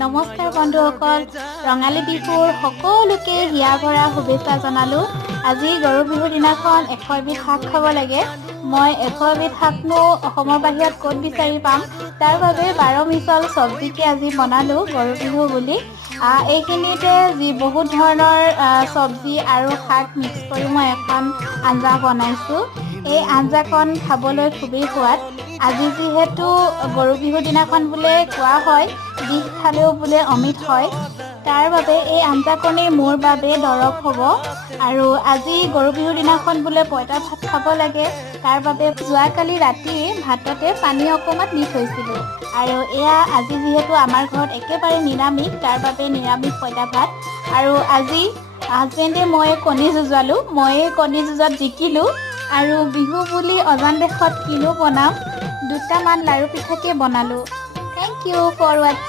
নমস্কাৰ বন্ধুসকল, ৰঙালী বিহুৰ সকলোকে হিয়া ভৰা শুভেচ্ছা জনালোঁ। আজি গৰু বিহুৰ দিনাখন 100 এবিধ শাক খাব লাগে। মই 100 এবিধ শাকনো অসমৰ বাহিৰত ক'ত বিচাৰি পাম, তাৰ বাবে 12 মিছল চব্জিকে আজি বনালোঁ গৰু বিহু বুলি। এইখিনিতে যি বহুত ধৰণৰ চব্জি আৰু শাক মিক্স কৰি মই এখন আঞ্জা বনাইছোঁ। এই আঞ্জাখন খাবলৈ খুবেই সোৱাদ। আজি যিহেতু গৰু বিহুৰ দিনাখন বোলে কোৱা হয় বিষ খালেও বোলে অমিত হয়, তাৰ বাবে এই আঞ্জাকণেই মোৰ বাবে দৰৱ হ'ব। আৰু আজি গৰু বিহুৰ দিনাখন বোলে পঁইতা ভাত খাব লাগে, তাৰ বাবে যোৱাকালি ৰাতি ভাততে পানী অকণমান দি থৈছিলোঁ। আৰু এয়া আজি যিহেতু আমাৰ ঘৰত একেবাৰে নিৰামিষ, তাৰ বাবে নিৰামিষ পঁইতা ভাত। আৰু আজি হাজবেণ্ডে মই কণী যুঁজালোঁ, ময়ে কণী যুঁজত জিকিলোঁ। আৰু বিহু বুলি অজান দেশত কিনো বনাম, 2টামান লাৰু পিঠাকে বনালোঁ। Thank you for ৱাটছিং।